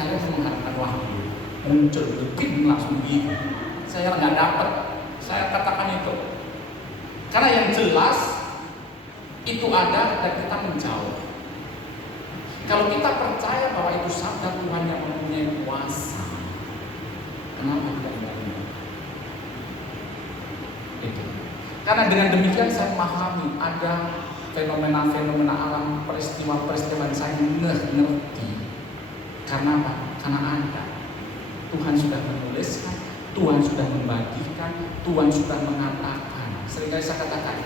Kalian mengharapkan wahyu muncul detik langsung gitu. Saya nggak dapat. Saya katakan itu karena yang jelas itu ada dan kita menjauh. Kalau kita percaya bahwa itu sabda Tuhan yang mempunyai kuasa, kenapa tidak menerima? Itu. Karena dengan demikian saya memahami ada fenomena-fenomena alam, peristiwa-peristiwa yang saya ngerti. Karena apa? Karena ada. Tuhan sudah menuliskan, Tuhan sudah membagikan, Tuhan sudah mengatakan. Seringkali saya katakan,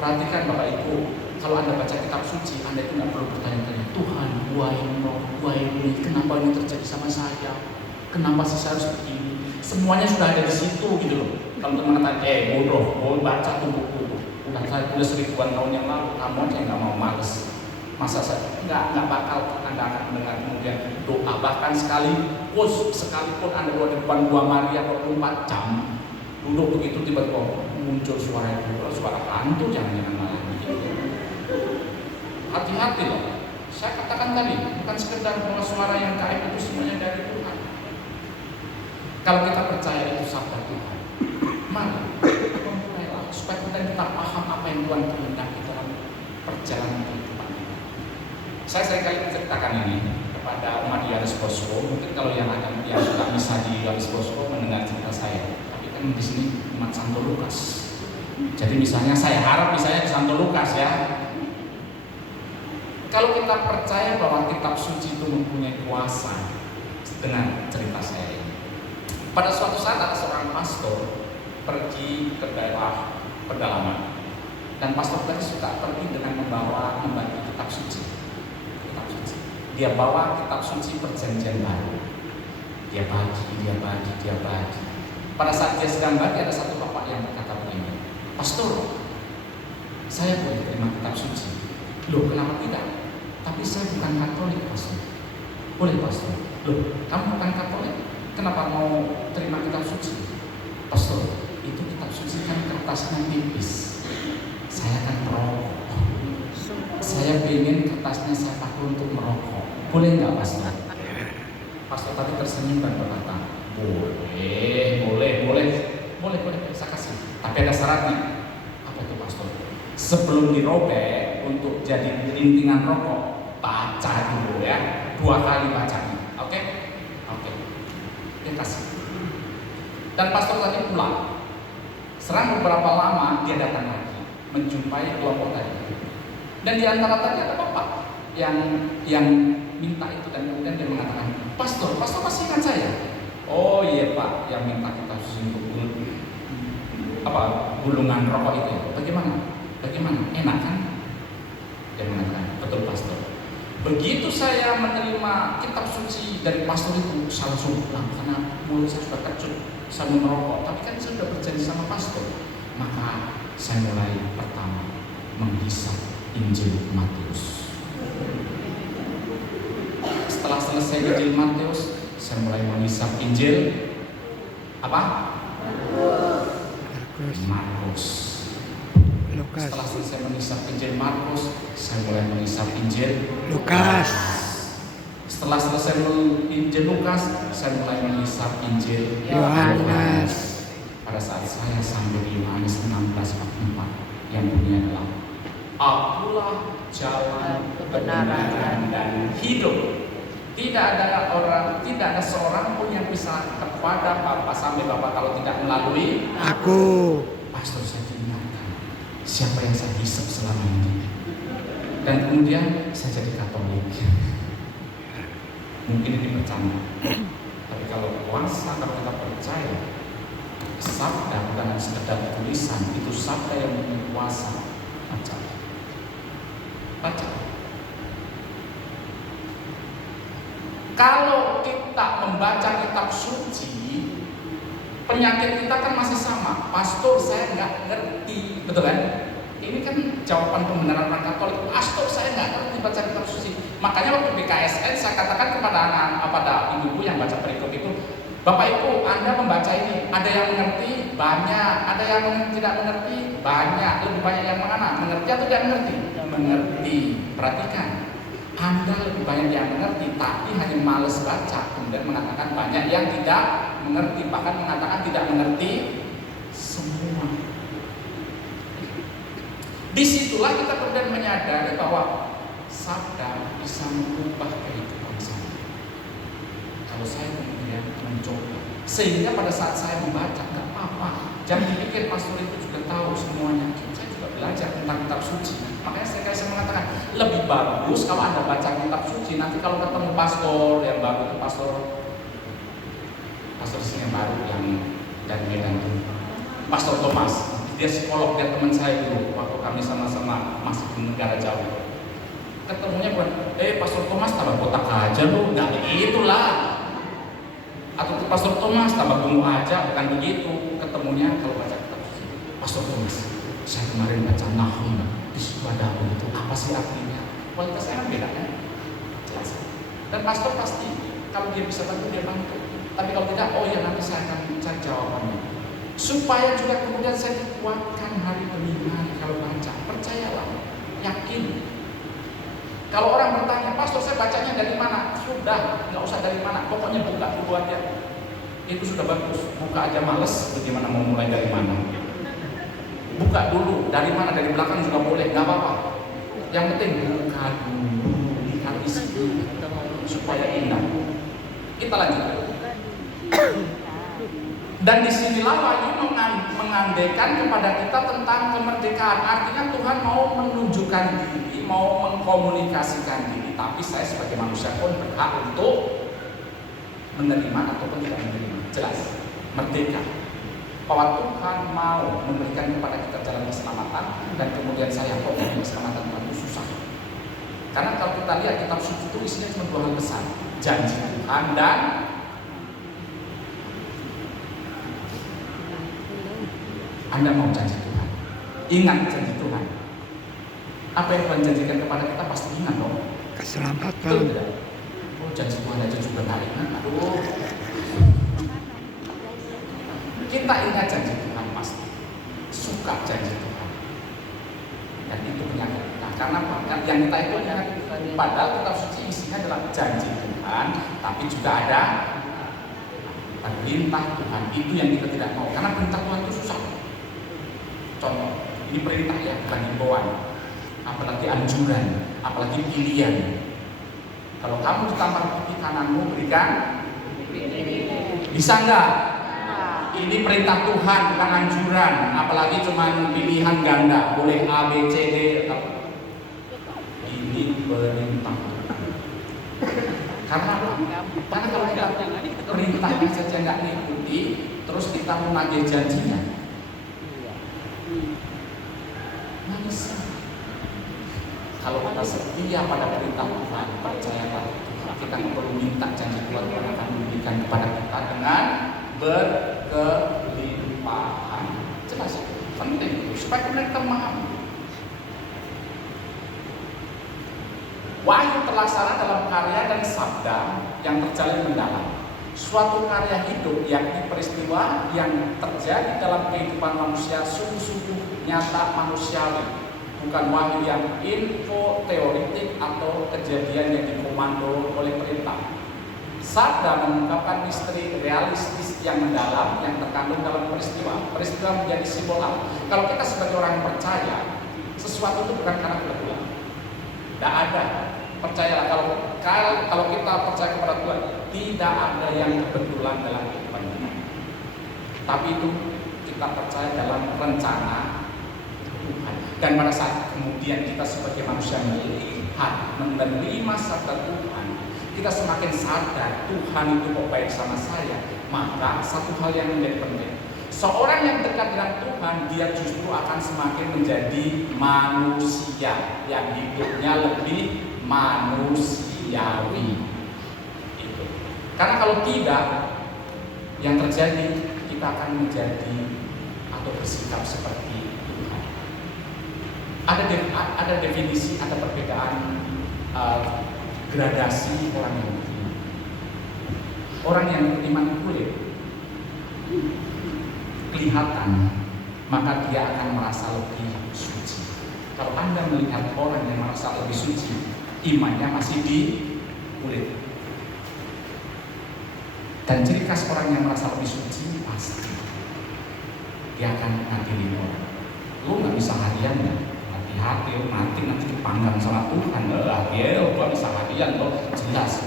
perhatikan Bapak Ibu, kalau Anda baca kitab suci, Anda itu nggak perlu bertanya-tanya, Tuhan, why me? Kenapa ini terjadi sama saya? Kenapa sih saya harus begini? Semuanya sudah ada di situ gitu loh. Kalau teman mengatakan, bodoh, baca tuh buku. Udah seribuan tahun yang lalu, kamu aja nggak mau males. Masa saya nggak bakal Anda akan mendengar kemudian doa, bahkan sekalipun Anda berada di depan Gua Maria 24 jam duduk begitu tiba-tiba muncul suara itu, suara hantu jangan malah begitu. Hati-hati loh. Saya katakan tadi bukan sekedar bahwa suara yang gaib itu semuanya dari Tuhan. Kalau kita percaya itu sabda Tuhan, mari memulailah supaya kita paham apa yang Tuhan kehendaki dalam perjalanan kehidupan kita. Saya seringkali menceritakan ini kepada umat di Aris Posko. Mungkin kalau yang sudah bisa di Aris Posko mendengar cerita saya, tapi kan di sini umat Santo Lukas. Jadi misalnya saya harap misalnya di Santo Lukas ya. Kalau kita percaya bahwa kitab suci itu mempunyai kuasa dengan cerita saya ini. Pada suatu saat ada seorang pastor pergi ke daerah pedalaman. Dan pastor tadi suka pergi dengan membagi kitab suci. Dia bawa kitab suci perjanjian baru. Dia bagi. Pada saat dia sedang bagi, ada satu bapak yang berkata begini, Pastor, saya boleh terima kitab suci. Loh, kenapa tidak? Tapi saya bukan Katolik, Pastor. Boleh, Pastor. Loh, kamu bukan Katolik? Kenapa mau terima kitab suci? Pastor, itu kitab suci kan kertasnya tipis. Saya kan merokok. Saya ingin kertasnya saya pakai untuk merokok. Boleh nggak, Pastor? Pastor tadi tersenyum dan berkata, boleh, saya kasih. Tapi ada syaratnya. Apa itu, Pastor? Sebelum dirobek untuk jadi rintingan rokok, baca dulu ya, 2 kali bacanya. Oke? Dia kasih. Dan pastor tadi pulang. Serang beberapa lama dia datang lagi menjumpai kelompok tadi. Dan di antara tadi ada bapak yang minta itu dan kemudian dia mengatakan, Pastor masih ingat saya? Oh iya Pak, yang minta kita untuk gulungan rokok itu. Bagaimana? Enak kan? Dia mengatakan, betul Pastor. Begitu saya menerima kitab suci dari pastor itu, saya langsung pulang karena mulut saya sudah kecut, saya mau merokok. Tapi kan saya sudah berjanji sama pastor. Maka saya mulai pertama menghisap Injil Matius. Setelah selesai Injil Matius, saya mulai menghisap Injil Markus. Setelah selesai menghisap Injil Markus, saya mulai menghisap Injil Lukas. Setelah selesai Injil Lukas, saya mulai menghisap Injil Yohanes. Pada saat saya sampai di Yohanes 16:44 yang bunyinya adalah Akulah jalan, kebenaran dan hidup. Tidak ada seorang pun yang bisa kepada Bapa sampai Bapa kalau tidak melalui aku. Pastor saya diingatkan siapa yang saya hisap selama ini. Dan kemudian saya jadi Katolik. Mungkin ini bercanda. Tapi kalau puasa, kalau kita percaya sabda bukan sekedar tulisan, itu sabda yang mempunyai kuasa. Baca. Kalau kita membaca kitab suci, penyakit kita kan masih sama. Pastor, saya nggak ngerti, betul kan? Ini kan jawaban pembenaran orang Katolik. Pastor, saya nggak ngerti baca kitab suci. Makanya waktu BKSN saya katakan kepada ibu-ibu yang baca perikop itu, Bapak Ibu, Anda membaca ini, ada yang mengerti banyak, ada yang tidak mengerti banyak, lebih banyak yang mana? Mengerti atau tidak mengerti? Mengerti. Perhatikan, Anda lebih banyak yang mengerti, tapi hanya males baca, kemudian mengatakan banyak yang tidak mengerti, bahkan mengatakan tidak mengerti semua. Disitulah kita kemudian menyadari bahwa sabda bisa mengubah kehidupan saya. Kalau saya kemudian mencoba, sehingga pada saat saya membaca, nggak apa-apa, jangan dipikir pastor itu juga tahu semuanya. Saya juga belajar tentang kitab suci. Makanya saya mengatakan lebih bagus kalau Anda baca kitab suci. Nanti kalau ketemu pastor yang baru, pastor sini yang baru yang dari Medan itu, Pastor Thomas. Dia psikolog, dia teman saya dulu waktu kami sama-sama masih di negara jauh. Ketemunya bukan, Pastor Thomas tambah botak aja lu, nggak begitulah. Atau Pastor Thomas tambah gemuk aja, bukan begitu. Ketemunya kalau baca kitab suci, Pastor Thomas, saya kemarin baca Nahum di Sukadahu itu, apa sih artinya? Kualitasnya kan beda kan? Jelas. Dan pastor pasti kalau dia bisa bantu, dia bantu. Tapi kalau tidak, oh ya nanti saya akan cari jawabannya. Supaya juga kemudian saya dikuatkan hari demi hari kalau baca. Percayalah, yakin. Kalau orang bertanya, pastor saya bacanya dari mana? Sudah, nggak usah dari mana, pokoknya buka dulu aja. Itu sudah bagus. Buka aja males, bagaimana mau mulai dari mana? Buka dulu, dari mana? Dari belakang juga boleh, nggak apa-apa. Yang penting buka dulu, lihat isi dulu, supaya indah. Kita lanjut. Dan disinilah Wahyu mengandaikan kepada kita tentang kemerdekaan. Artinya Tuhan mau menunjukkan diri, mau mengkomunikasikan diri. Tapi saya sebagai manusia pun berhak untuk menerima ataupun tidak menerima. Jelas, merdeka. Bahwa Tuhan mau memberikan kepada kita jalan keselamatan. Dan kemudian saya kok keselamatan Tuhan itu susah. Karena kalau kita lihat kitab suci itu isinya cuma dua hal besar. Janji Tuhan dan Anda mau janji Tuhan. Ingat janji Tuhan. Apa yang Tuhan janjikan kepada kita pasti ingat dong. Keselamatan. Oh, janji Tuhan aja juga nggak ingat. Aduh. Kita ingat janji Tuhan pasti. Suka janji Tuhan. Dan itu penyakit kita. Karena yang kita itu ingat. Padahal kitab suci isinya adalah janji Tuhan, tapi juga ada perintah Tuhan. Itu yang kita tidak mau. Karena perintah Tuhan itu susah. Contoh, ini perintah ya, bukan himbauan, apalagi anjuran, apalagi pilihan. Kalau kamu di kamar pipi kananmu berikan, bisa enggak? Ini perintah Tuhan, bukan anjuran, apalagi cuma pilihan ganda, boleh A, B, C, D. Ini perintah Tuhan. Karena kalau kita perintahnya saja nggak ngikuti, terus kita menagih janjinya. Manusia. Kalau kita setia pada perintah Tuhan, percayalah kita perlu minta janji Tuhan akan memberikan kepada kita dengan berkelimpahan. Jelas, penting supaya kita memahami. Wahyu terlaksana dalam karya dan sabda yang terjalin mendalam. Suatu karya hidup yakni peristiwa yang terjadi dalam kehidupan manusia sungguh-sungguh nyata manusiawi, bukan wahyu yang info teoritik atau kejadian yang dikomando oleh perintah. Sabda mengungkapkan misteri realistis yang mendalam yang terkandung dalam peristiwa. Peristiwa menjadi simbol apa? Kalau kita sebagai orang yang percaya, sesuatu itu bukan karena kebetulan. Tidak ada. Percayalah, kalau kita percaya kepada Tuhan, tidak ada yang kebetulan dalam kehidupan kita. Tapi itu kita percaya dalam rencana Tuhan. Dan pada saat kemudian kita sebagai manusia melihat, menerima sabda Tuhan, kita semakin sadar Tuhan itu kok baik sama saya. Maka satu hal yang menjadi penting, seorang yang dekat dengan Tuhan, dia justru akan semakin menjadi manusia yang hidupnya lebih manusiawi. Itu. Karena kalau tidak, yang terjadi kita akan menjadi atau bersikap seperti Tuhan. Ada definisi, ada perbedaan gradasi orang yang beriman. Orang yang beriman kulit kelihatan, maka dia akan merasa lebih suci. Kalau Anda melihat orang yang merasa lebih suci, imannya masih di kulit. Dan ciri khas orang yang merasa lebih suci pasti dia akan ngadilin orang. Lu nggak bisa harian ya, hati-hati, lu nanti dipanggang sama Tuhan. Dia gua bisa harian loh, jelas.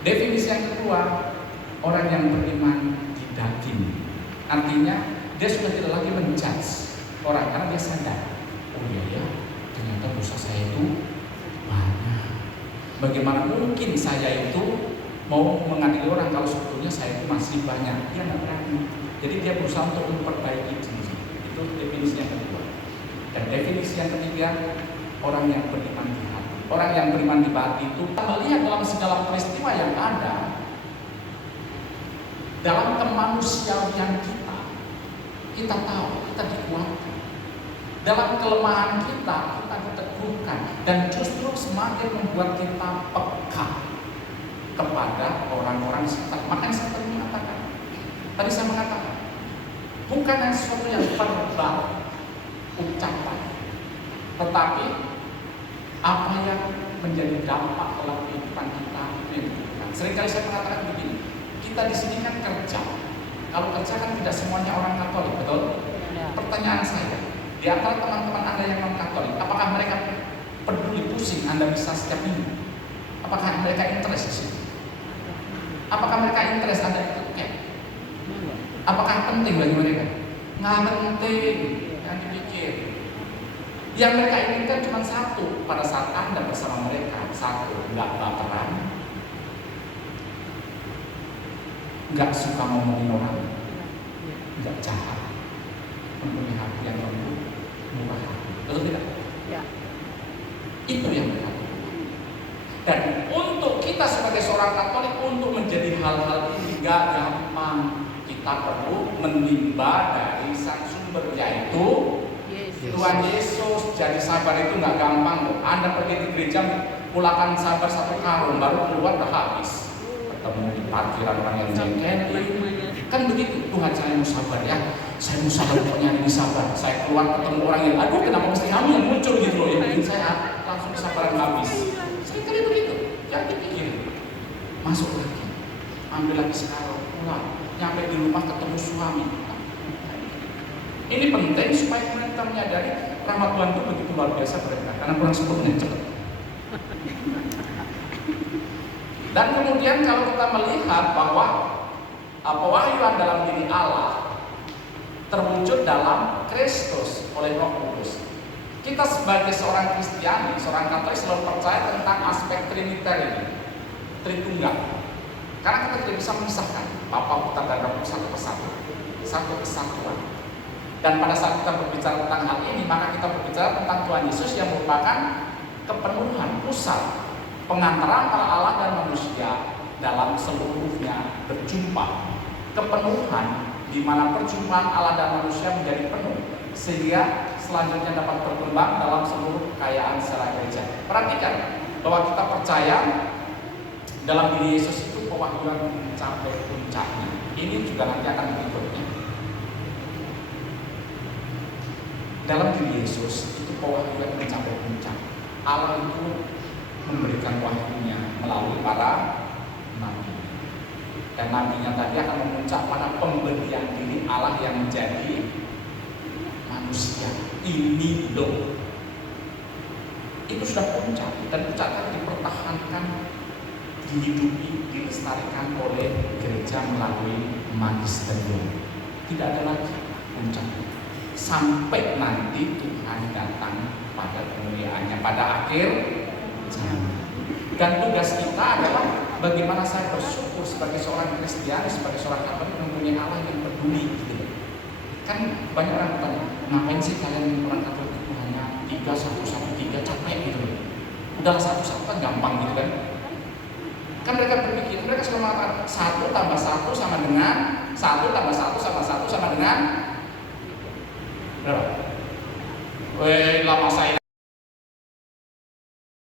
Definisi yang kedua, orang yang beriman di daging. Artinya dia sudah tidak lagi menjudge orang karena dia sadar, oh iya ya, ternyata dosa saya itu banyak. Bagaimana mungkin saya itu mau mengadili orang kalau sebetulnya saya itu masih banyak? Dia nggak berani. Jadi dia berusaha untuk memperbaiki diri. Itu definisi yang kedua. Dan definisi yang ketiga, orang yang beriman di hati. Orang yang beriman di hati itu kita melihat dalam segala peristiwa yang ada, dalam kemanusiaan kita tahu, kita dikuatkan. Dalam kelemahan kita diteguhkan, dan justru semakin membuat kita peka kepada orang-orang sekitar. Makanya saya tadi mengatakan, bukan hanya sesuatu yang verbal, ucapan, tetapi apa yang menjadi dampak dalam kehidupan kita itu. Seringkali saya mengatakan begini, kita di sini kan kerja. Kalau kerja kan tidak semuanya orang Katolik, betul? Ya. Pertanyaan saya, di antara teman-teman Anda yang non Katolik, apakah mereka peduli pusing Anda bisa setiap minggu? Apakah mereka interest di sini? Apakah mereka interest Anda ikut camp? Apakah penting bagi mereka? Nggak penting, yang dipikir. Yang mereka inginkan cuma satu pada saat Anda bersama mereka. Satu, nggak baperan, nggak suka ngomongin orang, nggak jahat, mempunyai hati yang lembut, murah hati. Betul tidak? Ya. Itu yang mereka butuhkan. Dan untuk kita sebagai seorang Katolik untuk menjadi hal-hal ini nggak gampang. Kita perlu menimba dari sang sumber, yaitu Tuhan Yesus. Jadi sabar itu nggak gampang loh. Anda pergi di gereja pulakan sabar 1 karung, baru keluar udah habis. Ketemu di parkiran orang yang jengkel, kan begitu. Tuhan, saya mau sabar ya, saya mau sabar, pokoknya ini sabar. Saya keluar ketemu orang yang, aduh kenapa mesti kamu yang muncul gitu loh, yang bikin saya langsung kesabaran habis. Saya kali begitu, jangan dipikir. Masuk lagi, ambil lagi sekarang, pulang, nyampe di rumah ketemu suami. Ini penting supaya kita menyadari rahmat Tuhan itu begitu luar biasa pada kita, karena kurang sempurna cepat. Dan kemudian kalau kita melihat bahwa pewahyuan dalam diri Allah terwujud dalam Kristus oleh Roh Kudus. Kita sebagai seorang Kristiani, seorang Katolik selalu percaya tentang aspek Triniter ini, Tritunggal. Karena kita tidak bisa memisahkan Bapa, Putra, dan Roh Kudus satu kesatuan. Dan pada saat kita berbicara tentang hal ini, maka kita berbicara tentang Tuhan Yesus yang merupakan kepenuhan, pusat, pengantara antara Allah dan manusia dalam seluruhnya berjumpa. Kepenuhan di mana perjumpaan Allah dan manusia menjadi penuh, sehingga selanjutnya dapat berkembang dalam seluruh kekayaan secara gereja. Perhatikan bahwa kita percaya dalam diri Yesus itu pewahyuan mencapai puncaknya. Ini juga nanti akan berikutnya. Dalam diri Yesus itu pewahyuan mencapai puncak. Allah itu memberikan wahyunya melalui para nabi. Dan nabinya tadi akan memuncak pada pemberian diri Allah yang menjadi manusia. Ini loh, itu sudah puncak, dan puncaknya dipertahankan, dihidupi, dilestarikan oleh gereja melalui magisterium. Tidak ada lagi puncak sampai nanti Tuhan datang pada kemuliaannya pada akhir zaman. Dan tugas kita adalah bagaimana saya bersyukur sebagai seorang Kristiani, sebagai seorang Katolik mempunyai Allah yang peduli gitu. Kan banyak orang bertanya, ngapain sih kalian orang Katolik itu hanya 3-1-1-3 capek gitu. Udah 1-1 kan gampang gitu kan. Kan mereka berpikir, mereka selalu mengatakan 1 tambah 1 sama dengan 1 tambah 1 sama 1 sama dengan berapa? Lama saya